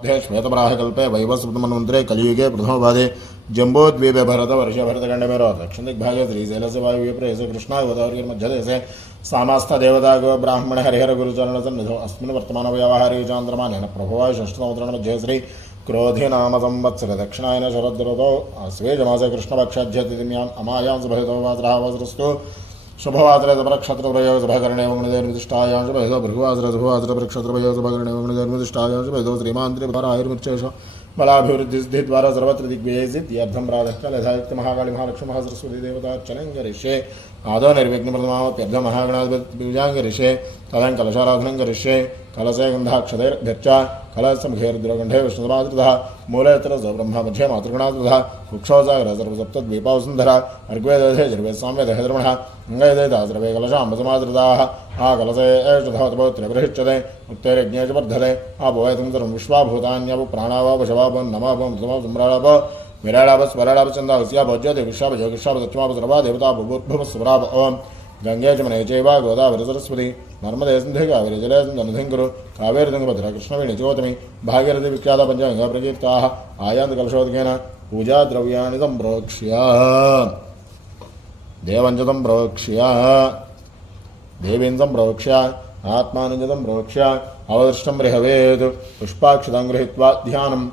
मध्ये श्वेतपराहकल्पे वैवस्वतमन्वन्तरे कलियुगे प्रथमपादे जम्बोद्वीपे भरतवर्षे भरतखण्डमेरो दक्षिणदिग्भागे श्रीशैलस्य वायुव्यप्रदेशे कृष्णागोदावर्यमध्यदेशे सामास्तदेवतागो ब्राह्मण हरिहरगुरुचरणसन्निधौ अस्मिन् वर्तमानव्यवहारे चान्द्रमानेन प्रभवाय षष्ठसमुद्रणमध्ये श्री क्रोधि नाम संवत्सर दक्षिणायन शरदृतौ स्वेजमासे कृष्णपक्षाध्यतिथ्याम् अमायां सुभयतो वासरः वज्रस्तु शुभवासरे सुभरक्षत्रभयो शुभकर्णे वङ्गनिर्विदिष्टायां शुभयतो भृगुवासरे शुभवासरे प्रक्षत्रभयो शुभकर्णे वङ्गनिर्विदिष्टायां शुभयतो श्रीमान्त्रिपरायुर्मिच्छेष बलाभिवृद्धिद्वारा सर्वत्र दिग्विजये सिद्ध्यर्थं प्रातःकाले महाकाली महालक्ष्मी महासरस्वती देवतार्चनं करिष्ये आदौ निर्विघ्नप्रथमाप्यर्घ महागणाधिपतिपूजां करिष्ये तदं कलशाराधनं करिष्ये कलशे गन्धाक्षतैर्भ्यर्च कलशमुखेर्द्रगण्ठे विष्णुसमादृतः मूले यत्र स ब्रह्म मध्ये मातृगणादृतः कुक्षोजागर सर्वसप्तद्वीपावसुन्धरा अर्ग्वेदधे जिर्वे साम्यदे द्रमणः अङ्गयदे सर्वे कलशाम्बसमादृताः आ कलशे एषधवत्पौत्र्यबृहिष्यते उत्तैर्यज्ञे च वर्धते आपोयतं सर्वं विश्वाभूतान्यव प्राणावाप शवाप नमाप मृतमाप सम्राळाप विराळाप स्वराळाप चन्दावस्या भोज्यते विश्वाप जोगिष्वाप दक्षमाप सर्वा देवता भूभुव గంగేజమనే చేవా గోదావరి సరస్వతి నర్మదే సింధు కావేరి జలసింధు అనుధింకురు కావేరి తుంగభద్ర కృష్ణవేణి గోతమి భాగీరథి విఖ్యాత పంచాంగ ప్రకీర్తా ఆయాంత కలశోద్గేన పూజా ద్రవ్యాన్ని సంప్రోక్ష్య దేవంజతం ప్రోక్ష్య. దేవీం సంప్రోక్ష్య ఆత్మానంచ సంప్రోక్ష్య అవదృష్టం రిహవేత్ పుష్పాక్షితం గృహీత్వా ధ్యానం.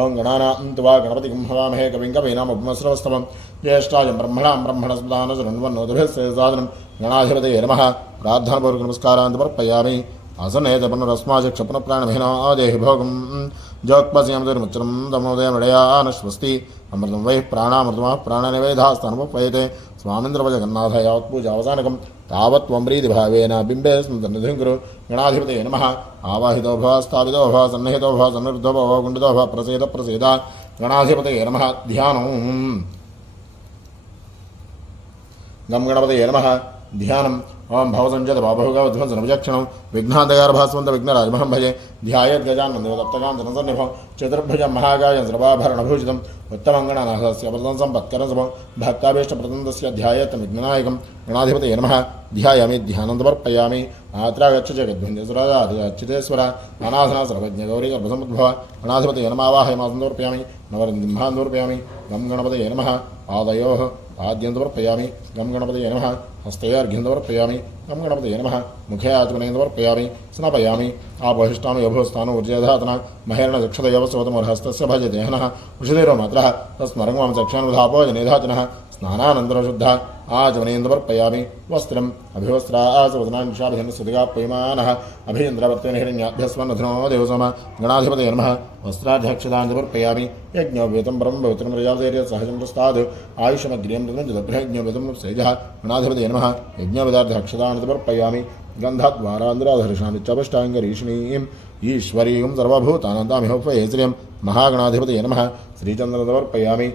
ఓం గణానాం వా గణపతి కుంభవామహే కవిం కవీనామభమస్రవస్తవం జ్యేష్టాయ బ్రహ్మణాం బ్రహ్మణస్దాన శృణ్వన్నోదుభిస్సేసాదనం గణాధిపతయ నమ. ప్రార్థనపూర్వక నమస్కారాన్ని సమర్పయామి. అసనేతపన్నరస్మాచ క్షపణప్రాణమీనాదేహి భోగం. జోక్మసియమతిర్ముచ్చరం తమోదయమడయానశ్వస్తి అమృతం వై ప్రాణామృతమ ప్రాణనివేదాస్తానుపయతే స్వామింద్రవజగన్నాథయాత్పూజావసానకం తావత్వమ్రీతి భావేన బింబే స్మృతనిధింకురు గణాధిపతే నమ. ఆవాహితో భవ స్థాపితో భవ సన్నిహితో భవ సన్నిరుద్ధో భవ గుండితో భవ ప్రసేద ప్రసేద గణాధిపతే నమ. ధ్యానం. గం గణపతే నమ. ध्यानम् ओं भवसञ्जत भावभोगवध्वंसनभुजक्षणं विघ्नान्तगारभास्वन्त विघ्नराजमहं भजे ध्यायद्गजानन्दवदप्तकान्तनसन्निभं चतुर्भुजं महागायं सर्वाभरणभूषितम् उत्तमङ्गणानाथस्य प्रदंसं पत्करसभं भक्ताभीष्टप्रदन्तस्य ध्यायेत् विघ्ननायकं गणाधिपतये नमः। ध्यायामि ध्यानं समर्पयामि आत्रागच्छ जगद्भुञ्जसुराचितेश्वर अनाथना सर्वज्ञगौरी गर्भसमुद्भव गणाधिपतये नमावाहयमासं समर्पयामि నవరంజింహాన్ సమర్పయామి గం గణపతయ నమ పాదయో పాద్యం సమర్పయామి గం గణపతయ నమ హస్తయార్ఘ్యం సమర్పయామి గం గణపతయ నమ ముఖయాచుకునే సమర్పయామి స్నాపయామి ఆపహిష్టామి యభోస్థానం ఉర్జేధాతన మహేరణ చక్షతయవసోతమర్హస్తస్య భజదేహన ఉషిదేరో మాత్ర తస్మరంగం చక్షానుధాపో జనేధాతన స్నానానంతరం శుద్ధ ఆచమనేందు వర్పయామి వస్త్రం అభివస్త్రా ఆసవదనాభిషాభిధన సుతిగా పయమాన అభీంద్రవర్తన హిరణ్యాభ్యస్వన్నధనో దేవసోమ. గణాధిపతి నమ. వస్త్రాధ్యక్షదాంజ వర్పయామి యజ్ఞోపేతం పరం పవిత్రం ప్రజాధైర్య సహజం ప్రస్తాద్ ఆయుషమగ్రియం రుదభ్రయజ్ఞోపేతం సైజ గణాధిపతి నమ. యజ్ఞోపదార్థక్షదాంజ వర్పయామి గంధాద్వారాంధ్రాధర్షామి చపష్టాంగరీషిణీం ఈశ్వరీం సర్వభూతానందామిహోపయే శ్రియం మహాగణాధిపతి నమ. శ్రీచంద్రదవర్పయామి.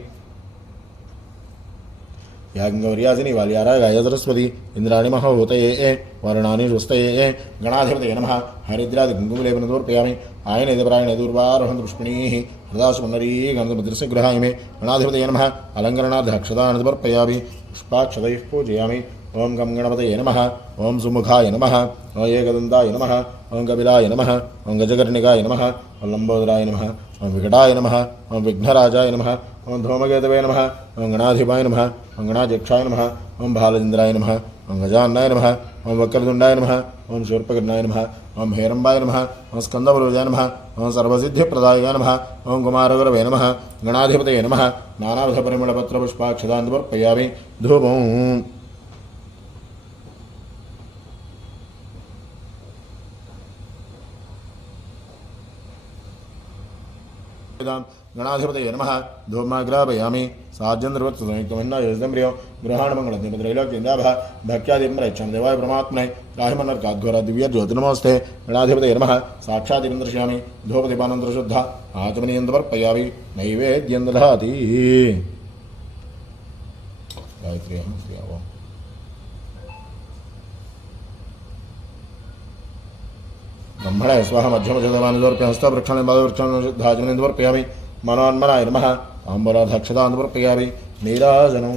याज्ञवर्यासिनी वाल्यारा गाय सरस्वती इन्द्राणि महाभूतये ए वर्णानि स्वस्तये ए, गणाधिपतये नमः। हरिद्रादिकुङ्कुमलेपनं समर्पयामि आयनेति प्रायणे दूर्वारोहन्त पुष्पिणीः हृदासुमन्नरी गणपतिर्स्य गृहामि मे गणाधिपतये नमः। अलङ्करणाध्यक्षतान् समर्पयामि पुष्पाक्षतैः पूजयामि। ॐ गं गणपतये नमः। ॐ सुमुखाय नमः। ॐ एकदन्ताय नमः। ॐ कपिलाय नमः। ॐ गजकर्णिकाय नमः। ओं लम्बोदराय नमः। ॐ विकटाय नमः। ॐ विघ्नराजाय नमः। ఓం ధూమగేతవే నమ ఓం గణాధిపాయ నమ ఓం గణాధ్యక్షాయ నమ ఓం బాలచంద్రాయ నమ ఓం గజాన్నాయ నమ ఓం వక్రదుండాయ నమ ఓం శూర్పకర్ణాయ నమ ఓం హేరంబాయ నమ ఓం స్కందవరుజాయ నమ ఓం సర్వసిద్ధిప్రదాయ నమ ఓం కుమారగురవే నమ గణాధిపతయ నమ నానావిధ పరిమళపత్రపుష్పాక్షదాన్ సమర్పయామి ధూమం गणाधिपतये नमः धूमाग्रापयामि साज्यन्द्रवत्संयुक्तमन्नायोजम्रियो गृहाणमङ्गलद्यमद्रैलोक्यन्दाभः भक्त्यादिं प्रयच्छं देवाय परमात्मने राहिमन्नर्काद्घोर दिव्यज्योतिनमोऽस्ते गणाधिपतये नमः साक्षादिनं दर्शयामि धूपदीपानन्तरशुद्ध आचमनीयं समर्पयामि नैवेद्यं दधाति गायत्री బ్రహ్మణ స్వాహ మధ్యమజమానిదోర్ప్య హస్తవృక్షాజనేందువర్పయామి మనోన్మనాయ నమ తాంబరాధక్షతాందువర్పయామి నీరాజనం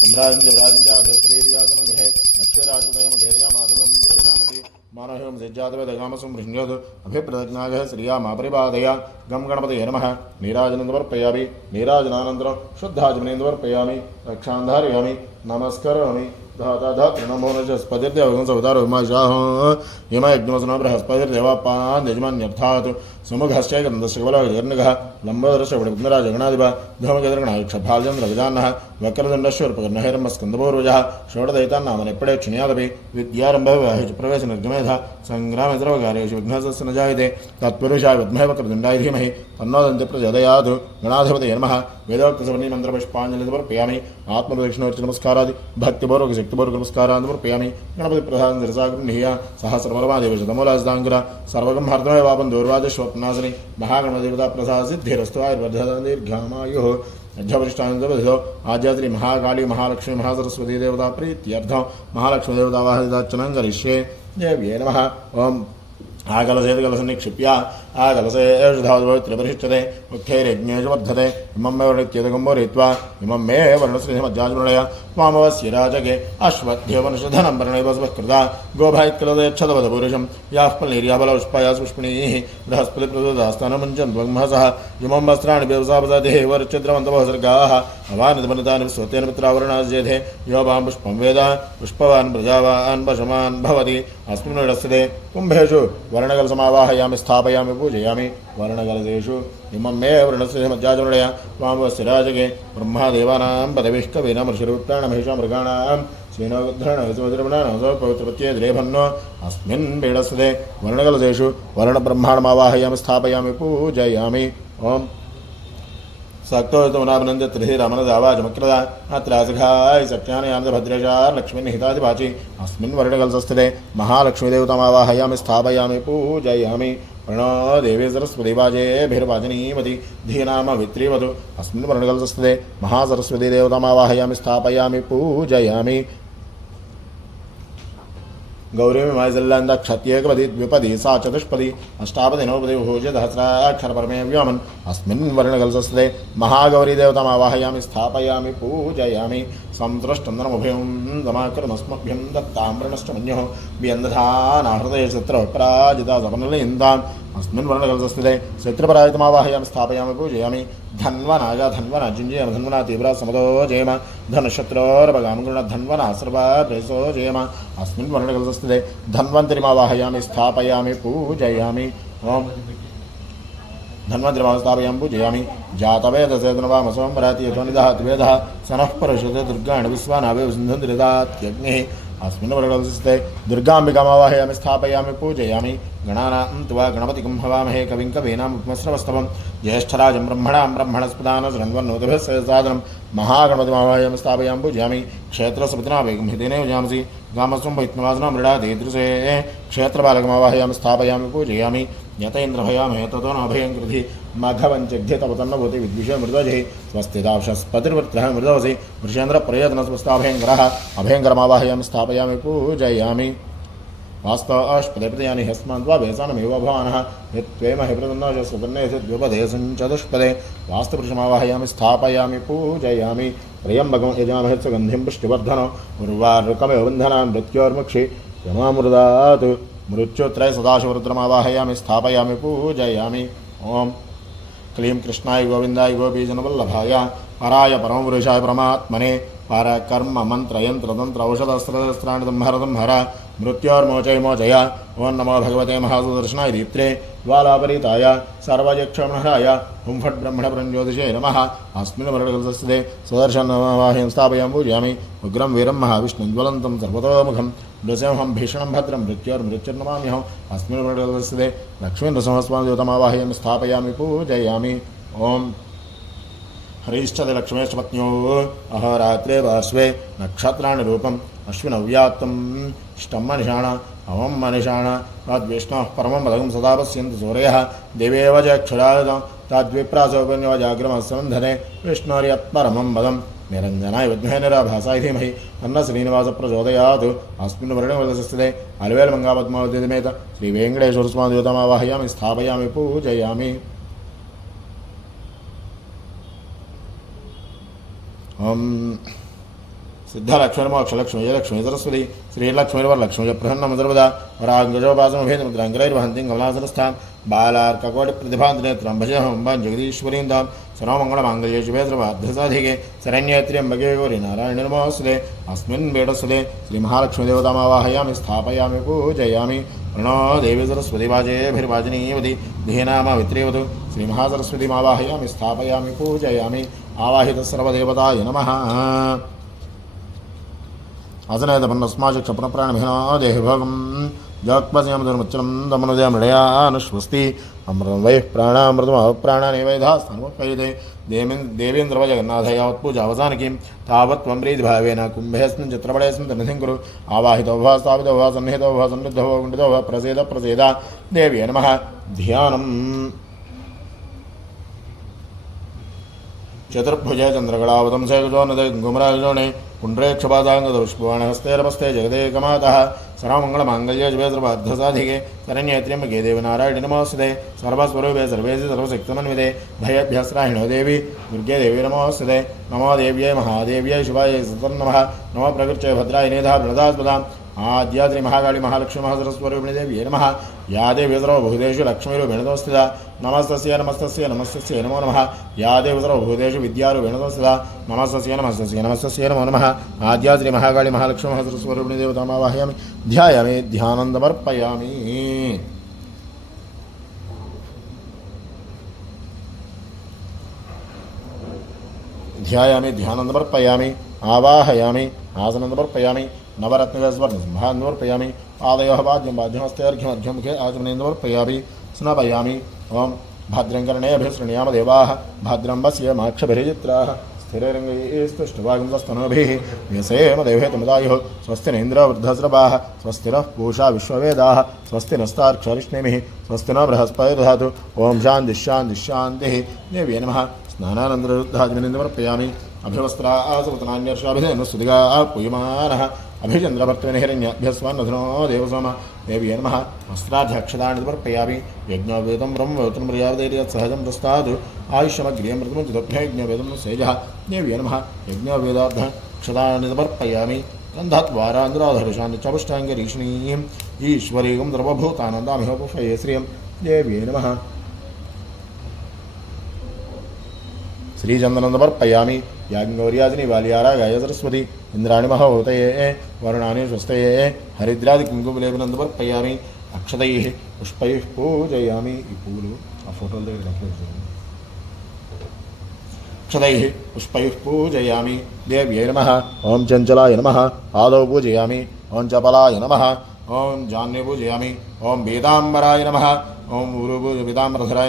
సంభ్రాంజ భ్రాంజ मनोहं सिज्जातवेदगामसं भृङ्गद् अभिप्रदज्ञागः श्रियामापरिपादया। गं गणपतये नमः। नीराजनं समर्पयामि नीराजनानन्तरं शुद्धाजमनेन्दुवर्पयामि रक्षान्धारयामि ధృణమోనస్పతిర్దేవగంసవతారవిమాశాహయమయజ్ఞమసన బృహస్పతిర్దేవాపాన్ యజమాన్యర్థాత్ సుముఖశ్చైకందశకవలజర్నిఘ లంబోదరశవడగుందరా జగణాధిప ధూమగదర్గణాక్షభాల్యం రవిదాన్నः వక్రదండశ్వరపకర్ణహైరమ్మ స్కందపూర్వజ షోడదైతాన్నామనెప్పుడే క్షుణ్యాదపి విద్యారంభవివాహేషు ప్రవేశనిర్గమేధ సంగ్రామేతరవకార్యేషు విఘ్నసస్సు న జాయతే తత్పురుషాయ విద్మహే వక్రదండాయ ధీమహి తన్నోదంతి ప్రజోదయాత్ గణాధిపతి నమ వేదోక్తసవర్ణీమంత్రపుష్పాంజలి సమర్పయామి ఆత్మప్రదక్షిణోర్చి నమస్కారాది భక్తిపూర్వక ಯುಕ್ತವರ್ಗ ನಮಸ್ಕಾರ ಅಂದಮರ್ಪಯಾಮಿ ಗಣಪತಿ ಪ್ರಧಾನ ನಿರಸಾಗೃಹೀಯ ಸಹ ಸರ್ವರ್ಮಾದೇವಶತಮೂಲಾಸ್ದಾಂಗುರ ಸರ್ವಗಂ ಹರ್ದಮೇ ವಾಪಂ ದೌರ್ವಾದಶ್ವಪ್ನಾಸನಿ ಮಹಾಗಣಪದೇವತಾ ಪ್ರಸಾದ ಸಿದ್ಧಿರಸ್ತು ಆಯುರ್ವರ್ಧನ ದೀರ್ಘಾಮಾಯು అధ్యవరిష్టానందో ఆద్యాద్రి మహాకాళీ మహాలక్ష్మి మహాసరస్వతీ దేవతా ప్రీత్యర్థం మహాలక్ష్మి దేవతావాహరిదార్చనం కరిష్యే దేవ్యే నమ ఓం ఆగల సేదగల సన్నిక్షిప్య आकलसे एषु धातुपवित्रिपरिशिष्यते मुख्यैरज्ञेषु वर्धते। इमं मे वर्णित्येतकम्बोरित्वा इमं मे वर्णश्रेमज्जाज्मृणया मामवस्य राजके अश्वध्यमनुषधनं वर्णैवस्वः कृता गोभा इत्यलदेच्छतवधपुरुषं याः पल्नीर्या बलपुष्पया पुष्पणीः इमं वस्त्राणि व्यवसापदधेः वरचिद्रमन्तवसर्गाः अवानितमनितानि स्वतेन मित्रावरणाज्येधे यो वां पुष्पं वेद, पुष्पवान् प्रजावान् वशमान् भवति। अस्मिन् कुम्भेषु वर्णकलसमावाहयामि, स्थापयामि पूजयामि वर्णकलसेषु इमं मे वर्णस्य मज्जाचरणया त्वामवस्य राजके ब्रह्मादेवानां पदविः कवीनां ऋषिरुत्राणमहिषा मृगाणां श्रीनोद्धरणसमुद्रमणानां पवित्रपत्ये द्रेभन्नो अस्मिन् पीडस्यते वर्णकलसेषु वर्णब्रह्माणमावाहयामि स्थापयामि पूजयामि ओम् సక్తోనాభినంద త్రిహిరమనద ఆవాజమక్రద అత్రాసఘాయ సఖ్యానయాంత భద్రేషా వాచి అస్మిన్ వర్ణకల్సస్థితే మహాలక్ష్మీదేవతమావాహయామి స్థాపయామి పూజయామి ప్రణో దేవీ సరస్వతి వాజేభిర్వాజనీమతి ధీనామ విత్రీవతు అస్మిన్ వర్ణకల్సస్థితే మహాసరస్వతీదేవతమావాహయామి స్థాపయామి పూజయామి पूजयामि गौरीमायजल्लान्द क्षत्येकपदी द्विपदी सा चतुष्पदी अष्टापदी नवपदी भोज सहस्राक्षरपरमे व्योमन् अस्मिन् वर्णकलसस्थे महागौरीदेवतामावाहयामि स्थापयामि पूजयामि संतुष्टन्दनमुभयं दमाकरमस्मभ्यं दत्ताम्रणश्च मन्युः व्यन्दधानाहृदये चित्रपराजिता सपनलयन्ताम् अस्मिन् वर्णकलसस्थिते चित्रपराजितमावाहयामि स्थापयामि पूजयामि धन्वनागा धन्वना जिञ्जयम धन्वना तीव्रा समदो जयम धनशत्रोर्भगां गृण धन्वना सर्वा प्रेसो जयम अस्मिन् वर्णकलसस्थिते धन्वन्तरिमावाहयामि स्थापयामि पूजयामि ओम् धन्वन्तरिमां स्थापयामि पूजयामि जातवेदसेतनवामसों राति यथोनिदः द्वेदः सनः परशुते दुर्गाणि विश्वानावे सिन्धुन्द्रिदात्यग्निः अस्मिन् वर्णकलसस्थे दुर्गाम्बिकामावाहयामि स्थापयामि, पूजयामि। गणानां त्वा गणपतिं हवामहे कविं कवीनाम् उपमस्रवस्तवं ज्येष्ठराजं ब्रह्मणां ब्रह्मणस्पदानसृण्वन्नोतिभिः साधनं। महागणपतिमावाहयामि स्थापयामि पूजयामि। क्षेत्रसपतिना वेगं हितेने युजांसि गामस्वं वैष्णवासनां मृडा दीदृशे क्षेत्रबालकमावाहयामि स्थापयामि, पूजयामि। यतेन्द्रभयामहे ततो नाभयं कृधि। माघवं जघ्ये तपतन्नभूति विद्विषे मृदजे स्वस्तिदावशस्पतिर्वृत्रः मृदवसि वृषेन्द्रप्रयत्नस्वस्ताभयङ्करः अभयङ्करमावाहयामि, स्थापयामि, पूजयामि। वास्तवाष्पदेपदयानि हस्मान्त्वा भेसानमेव भवानः यत्त्वेमहिप्रदन्नाशस्वतन्नेधिद्विपदे सञ्चतुष्पदे वास्तुपुरुषमावाहयामि, स्थापयामि, पूजयामि। त्र्यम्बकं मृत्योर्मुक्षि। यमामृदात् मृत्युत्रय सदाशिवरुद्रमावाहयामि, स्थापयामि, पूजयामि। ओम्। క్లీం కృష్ణాయ గోవిందాయ గోపీజనవల్లభాయ పరాయ పరమపురుషాయ పరమాత్మనే పర కర్మ మంత్ర యంత్ర తంత్ర ఔషధస్త్రస్త్రాన్ని దంహర దంహర మృత్యోర్మోచయ మోచయ ఓం నమో భగవతే మహాసుదర్శనాయ దీప్త్రే ద్వాలాపరీతాయ సర్వయక్షమణరాయ హుం ఫట్ బ్రహ్మణ ప్రజ్యోతిషే నమ అస్మిన్ వరడగలసే సుదర్శనవాహ్యం స్థాపయాం పూజయామి ఉగ్రం వీరం మహావిష్ణుం జ్వలంతం సర్వతోముఖం नृसिंहं भीषणं भद्रं मृत्योर्मृत्युर्नमाम्यहम् अस्मिन् वर्णकलसस्थे लक्ष्मीन्द्रसंहस्वादितमावाह्यं स्थापयामि, पूजयामि। ॐ। हरीश्चते लक्ष्मेश्च पत्न्यो अहोरात्रे पार्श्वे नक्षत्राणि रूपम्। अश्विनव्यात्तम् इष्टं मनिषाण, अवं मनिषाण। तद्विष्णोः परमं पदकं सदा पश्यन्ति सूर्यः। देवेव च क्षुरायुधं तद्विप्रासोपन्यो जाग्रमस्सन्धने विष्णोर्यत्परमं पदं निरञ्जनाय विद्महे निराभासाय धीमहि तन्न श्रीनिवासप्रचोदयात् अस्मिन् वर्णवलसस्थिते अलवेलमङ्गापद्मावद्यमेत श्रीवेङ्कटेश्वरस्वादितमावाहयामि स्थापयामि पूजयामि ॐ సిద్ధలక్ష్మి మోక్షలక్ష్మి లక్ష్మీ సరస్వతి శ్రీలక్ష్మీర్వరలక్ష్మి ప్రసన్న సర్వదా వరాంగజోపాసమభేదముద్రాంగరైర్వహంతి కమలాసనస్థాం బాలార్కకోటి ప్రతిభాంతనేత్రం భజహం జగదీశ్వరీందాం సర్వమంగళమాంగళ్యే శుభే సర్వార్థసాధికే శరణ్యేత్ర్యంబగే గౌరి నారాయణ నమోస్తుతే అస్మిన్ వేడస్తుతే శ్రీ మహాలక్ష్మీదేవతామావాహయామి స్థాపయామి పూజయామి. ప్రణో దేవి సరస్వతి వాజేభిర్వాజనీయవతి ధియేనామవిత్రేవతు శ్రీ మహాసరస్వతిమావాహయామి స్థాపయామి పూజయామి. ఆవాహిత సర్వదేవతాయ నమః. అసనేతమన్నస్మాచక్షపణప్రాణమిహనా దేహభోగం. జగత్పశ్యామధర్మచ్చలం దమనుదయమృడయానుష్వస్తి అమృతం వై ప్రాణామృతం ప్రాణాని వైధాస్తనుపైదే దేవేన్ దేవేంద్రవ జగన్నాథ యావత్ పూజ అవసానికి తావత్ త్వం ప్రీతి భావేన కుంభేస్మిన్ చిత్రపడేస్మిన్ తనిధిం కురు ఆవాహితో వా స్థాపితో వా సన్నిహితో వా సన్నిధో వా గుండితో వా ప్రసేద ప్రసేద దేవ్యే నమ ధ్యానం చతుర్భుజ చంద్రకళావతం సేగజోనదే గుమరాజోనే पुण्ड्रेक्षपादाङ्गदौष्पवाणहस्ते रमस्ते जगदेकमातः सर्वमङ्गलमाङ्गल्ये शुभेसर्वार्धसाधिके शरण्येत्र्यम्बके देवनारायणि नमोऽस्ते सर्वस्वरूपे सर्वेसि सर्वशक्तमन्विते। भयभ्यस्राहिणो देवी, दुर्गे देवी नमोऽस्ते नमो देव्यै, महादेव्यै शिवाय सतं नमः। नमो प्रकृत्यै भद्राय निधा प्रदास्पदां ఆద్యాద్రి మహాకాళి మహాలక్ష్మి మహాసరస్వరూపిణి దేవి ఏ నమ. యా దేవి సర్వభూతేషు లక్ష్మీరూపిణదోస్థిత నమస్తస్య నమస్తస్య నమస్తస్య నమో నమ. యా దేవి విద్యారు విద్యారూపిణదోస్థిత నమస్తస్య నమస్తస్య నమస్తస్య నమో నమ. ఆద్యాద్రి మహాకాళి మహాలక్ష్మి మహాసరస్వరూపిణి దేవతామావాహయామి ధ్యాయామి ధ్యానందమర్పయామి. ధ్యాయామి ధ్యానందమర్పయామి. ఆవాహయామి ఆసనందమర్పయామి. नवरत्नस्वर्णं महान्वर्पयामि आदयः वाद्यं बाध्यमस्तेऽर्घ्यमध्यमुखे आचमनेन्द्वर्पयामि स्नपयामि। ॐ भाद्रङ्करणेऽभिसृणीयाम देवाः भाद्रं वस्य माक्षभिरिजित्राः स्थिररङ्गैस्तुष्टवागुंसस्तनोभिः व्यसेम देवेतमुदायुः स्वस्ति नेन्द्रवृद्धस्रवाः स्वस्तिनः पूषा विश्ववेदाः स्वस्ति नस्तार्क्षरिष्णिमिः स्वस्ति न बृहस्पतिर्धातु ॐ शान्तिश्शान्तिश्शान्तिः देव्ये नमः। स्नानानन्तररुद्धादिनिन्दमर्पयामि अभिवस्त्रा आसवतनान्यर्षाभिधेनुस्तुतिगा पूयमानः। अभिचन्द्रभक्तनिहिरण्यभ्यस्वान्नधुनो देवसोम देव्ये नमः। वस्त्राध्यक्षतानि समर्पयामि यज्ञोपेतं ब्रह्मवेतं मर्यादैर्यत्सहजं प्रस्तात् आयुष्यमग्र्यमृतं चिदभ्य यज्ञोपेतं सेजः देव्ये नमः। यज्ञोपेदार्थक्षतानि समर्पयामि गन्धद्वारान्ध्राधरशान्ति चपुष्टाङ्गरीक्ष्णीम् ईश्वरीं द्रवभूतानन्दामिह पुष्पये श्रियं देव्ये नमः। श्रीचन्दनन्दमर्पयामि याज्ञौर्याजिनि बाल्यारा गाय सरस्वती। ఇంద్రాణి మహోతయే వర్ణాని స్వస్తయే హరిద్రాది కుంకుమలేపనందమర్పయామి అక్షతై పుష్పై పూజయామి. ఈ పువ్వులు ఆ ఫోటోల దగ్గర రక్షించాను అక్షతై పుష్పై పూజయామి. దేవ్యై నమ. ఓం చంచలాయ నమ. ఆదౌ పూజయామి. ఓం చపలాయ నమ. ఓం జాన్య పూజయామి. ఓం వేదాంబరాయ నమ. ఓం ఊరు పూజ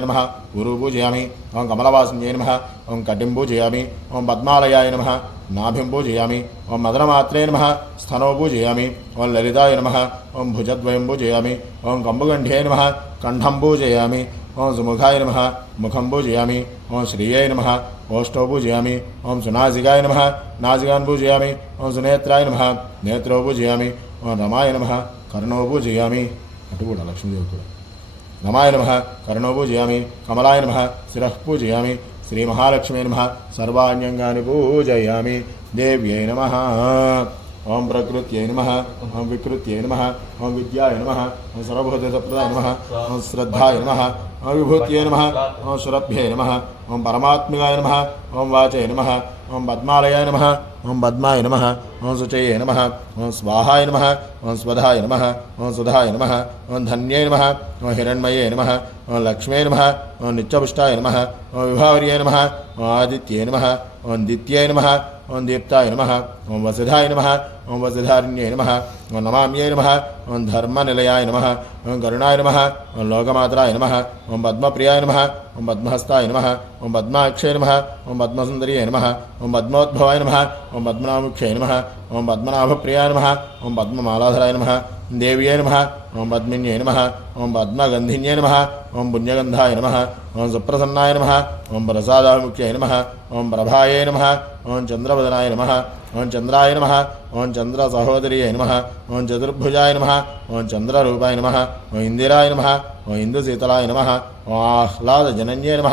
నమ. ఊరు పూజయామి. ఓం కమలవాసిన్యై నమ. ఓం కటిం పూజయామి ఓం పద్మాలయాయ నమ. నాభిం పూజయామి. ఓం మదనమాత్రే నమ. స్థనో పూజయామి. ఓం లలితాయ నమ. ఓం భుజద్వయం పూజయామి. ఓం కంబుగంఠే నమ. కంఠం పూజయామి. ఓం సుముఖాయ నమ. ముఖం పూజయామి. ఓం శ్రీయై నమ. ఓష్టో పూజయామి. ఓం సునాసికాయ నమ. నాసికాన్ పూజయామి. ఓం సునేత్రాయ నమ. నేత్రో పూజయామి. ఓం రమాయ నమ. కర్ణో పూజయామి. అటు కూడా లక్ష్మీదేవి కూడా. నమాయ నమ కర్ణో పూజయామి కమలాయ నమ శిరః పూజయామి శ్రీ మహాలక్ష్మీ నమ సర్వాణ్యంగాని పూజయామి. దేవ్యై నమ ఓం ప్రకృత్యై నమ ఓం వికృత్యై నమ ఓం విద్యాయ నమ ఓం సర్వభూత సప్రదాయ నమ ఓం శ్రద్ధాయ నమ ఓం విభూత్యై నమ ఓం సురభ్యై నమ ఓం పరమాత్మికాయ నమ ఓం వాచై నమ ఓం పద్మాలయాయ నమ ఓం పద్మాయ నమ ఓం శుచయే నమ ఓం స్వాహాయ నమ ఓం స్వధాయ నమ ఓం సుధాయ నమ ఓం ధన్యై నమ ఓం హిరణ్మయే నమ ఓం లక్ష్మీ నమ ఓం నిత్యపుష్టాయ నమ ఓం విభావర్యై నమ ఓం ఆదిత్యై నమ ఓం దిత్యై ओं दीप्ताय नम ओं वसुधाय नम ओं वसुधारिण्य नम ओं नमाम्यै नम ओं धर्मनिलयाय नम ओं करुणाय नम ओं लोकमात्राय नम ओं पद्मप्रियाय नम ओं पद्महस्ताय नम ओं पद्माक्षय नम ओं पद्मसुन्दर्यै नम ओं पद्मोद्भवाय नम ओं पद्मनामुख्याय नम ओं पद्मनाभप्रियाय नम ओं पद्ममालाधराय नम దేవ్యై నమ. ఓం పద్మిన్యై నమ. ఓం పద్మగంధిన్యై నమ. ఓం పుణ్యగంధాయ నమ. ఓం సుప్రసన్నాయ నమ. ఓం ప్రసాదాముఖ్యై నమ. ఓం ప్రభాయై నమ. ఓం చంద్రవదనాయ నమ. ఓం చంద్రాయ నమ. ओं चंद्र सहोदरीय नम ओं चतुर्भुजाय नम ओं चंद्ररूपाय नम ओं इंदिराय नम ओं इंदुशीतलाय नम ओं आह्लादजनन्ये नम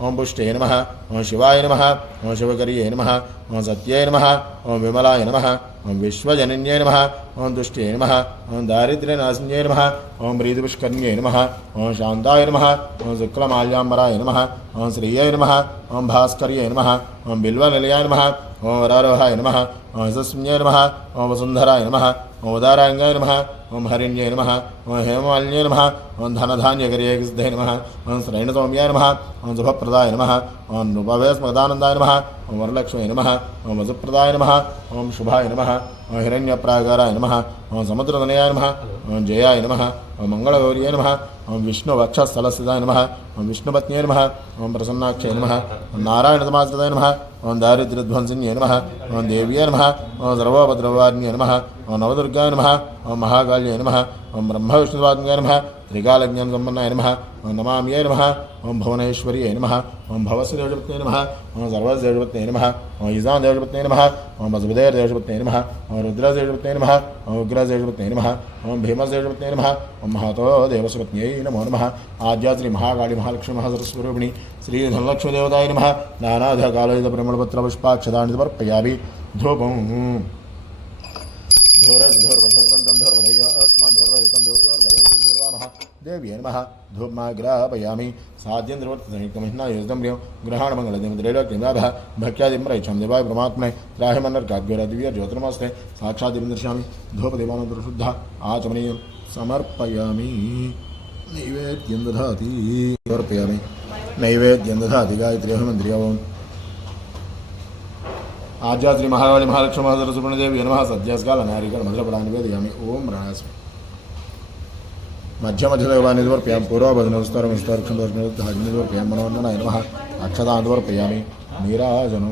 ओं पुष्ट नम ओं शिवाय नम ओं शिवकरिये नम ओं सत्ये नम ओं विमलाय नम ओं विश्वजनन्ये नम ओं दुष्टे नम ओं दारिद्र्यनाशिन्ये नम ओं प्रीतिपुष्कन्ये नम ओं शांताय नम ओं शुक्लमाल्याम्बराय नम ओं श्रिये नम ओं भास्कर्ये नम ओं बिल्वनिलयाय नम ओं वरारोहाय नम ఓం యశస్విన్యై నమ ఓం వసుంధరాయ నమ ఓం ఉదారాంగాయ నమ ఓం హరిణ్యే నమ ఓం హేమాల్యే నమ ఓం ధనధాన్యకర్యే నమ ఓం శ్రైణసౌమ్యాయ నమ ఓం శుభప్రదాయ నమ ఓం నృపవేస్మదానందాయ నమ ఓం వరలక్ష్మీ నమ ఓం వసుప్రదాయ నమ ఓం శుభాయ నమ ఓం హిరణ్యప్రాగారాయ నమ ఓం సముద్రతనయాయ నమ ఓం జయాయ నమ ఓం మంగళగౌర్యాయ నమ ఓం విష్ణువక్షస్థలస్థితాయ నమ ఓం విష్ణుపత్నే నమ ఓం ప్రసన్నాక్షయ నమ ఓం నారాయణతమాశ్రితాయ నమ ఓం దారిద్ర్యధ్వంసిన్యై నమ ఓం దేవ్యై నమ ఓం సర్వోపద్రవార్ణ్యై నమ ఓం నవదుర్గాయ నమ ఓం మహాకాళ్యై నమ ఓం బ్రహ్మవిష్ణువాజ్ఞాయ నమ నమ ऋगालज्ञानसम्पन्नाय नम ओं नमाम्यै नमः ओं भुवनेश्वर्यै नम ओं भवस्यदेवपत्ने नम ओं सर्वदेवपत्ने नम ओं ईजानदेवपत्ने नम ओं बसुदेवदेवपत्ने नमः ओं रुद्रदेवपत्ने नमः ओं उग्रदेवपत्ने नमः ओं भीमदेवपत्ने नमः ओं महतो देवसपत्न्यै नमो नम आद्या श्री महाकाली महालक्ष्मी महासरस्वरूपिणी श्री धनलक्ष्मीदेवताय नमः नानाधकालोदितपरिमलपत्रपुष्पाक्षदानि समर्पयामि धूपं धूरधूर देव्यै नमः। धूपमाग्रापयामि साध्यन्द्रवर्तनयुक्तमहिनायुक्तं प्रियं ग्रहाणमङ्गलदेवत्रैलोक्यमाभः भक्त्यादिं रैक्षं देवाय परमात्मने। त्राहिमन्नर्काग्यरदिव्य ज्योतिर्मस्ते साक्षादिं दर्शयामि। धूपदेवानन्तरशुद्धः आचमनीयं समर्पयामि। नैवेद्यं दधाति। समर्पयामि। नैवेद्यं दधाति। गायत्री अहमन्त्र्य ओम् आज्या श्री महाकाली, महालक्ष्मी, महासरस्वती देवी नमः। सद्यस्काल, नारिकल, मधुरफलानि वेदयामि। ओम राणास्मि మధ్య మధ్యలో వరకు ప్రేమ ఇష్టర్క్షందర్శనదివర్పయాం మనోన్న నమ అక్షదాంతవర్పయామి నీరాజను.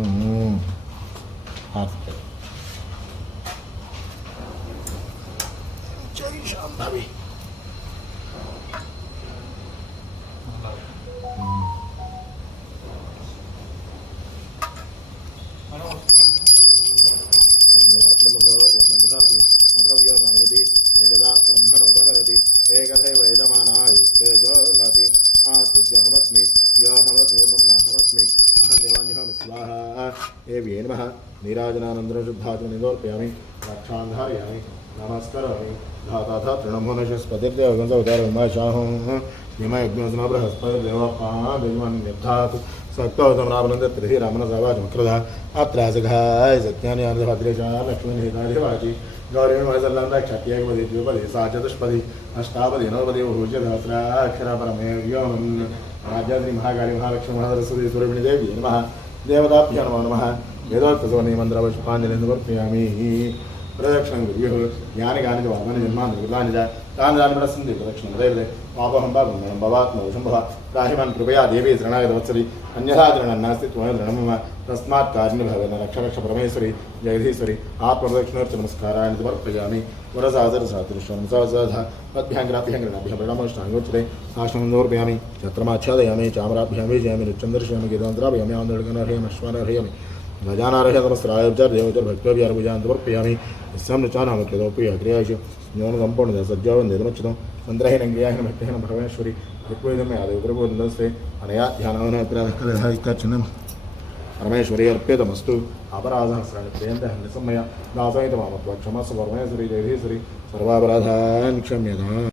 गजाजनानन्दनशुद्धात्मनि समर्पयामि रक्षान्धारयामि। नमस्करामि। धाता धातृणमो न शस्पतिर्देवगंसवतारमाशाहं हिमयज्ञोजना बृहस्पतिर्देवपादिमन् निर्धातु सक्तोतमनावनन्दत्रिः रामनसावाचमक्रधा। अत्रासघाय सत्यानियानभद्रेशा लक्ष्मीनिहिताधिवाचि गौरीणवासल्लान्दाक्षत्यागपदिद्विपदि सा चतुष्पदि। अष्टापदि, नवपदि भूषे सहस्राक्षरापरमेव योमन् आद्याद्रि महाकाली वेदोक्तसोनि मन्त्रपुष्पाञ्जलिं समर्पयामि प्रदक्षिणं गुरुः यानि कानि च वामनि जन्मानि कृतानि च तानि तानि प्रसन्ति प्रदक्षिणं देवते पापहं पापं मनं भवात्मवशम्भव राहिमान् कृपया देवी शरणागतवत्सरि अन्यथा दृढं नास्ति त्वमेव दृढं मम तस्मात् कारुण्यभवेन रक्ष रक्ष परमेश्वरि जगदीश्वरि आत्मप्रदक्षिणार्थनमस्काराणि समर्पयामि वरसादरसादृशं सहसधा पद्भ्याङ्ग्राभ्याङ्ग्रणाभ्यः प्रणमष्टाङ्गोच्चते साष्टं समर्पयामि छत्रमाच्छादयामि चामराभ्यां विजयामि नृत्यं दर्शयामि गीतान्तराभयामि आन्दोलकनर्हयामि अश्वानर्हयामि गजानार्हतमस्रायोपचार्यवचर्भक्त्याभियान् समर्पयामि यस्यां नृचानामकृतोपि अग्र्यायशु ज्ञानसम्पूर्णः सज्जावन्देतमच्युतं चन्द्रहेन क्रियाहेन भक्तेन परमेश्वरि ऋग्वेदं यादव प्रबोधनस्ते अनया ध्यानावनत्रम् परमेश्वरी अर्पितमस्तु अपराधसहस्राणि प्रियन्तः निसम्मय दासयितमामत्वा क्षमस्व परमेश्वरी जगदीश्वरी सर्वापराधान् क्षम्यताम्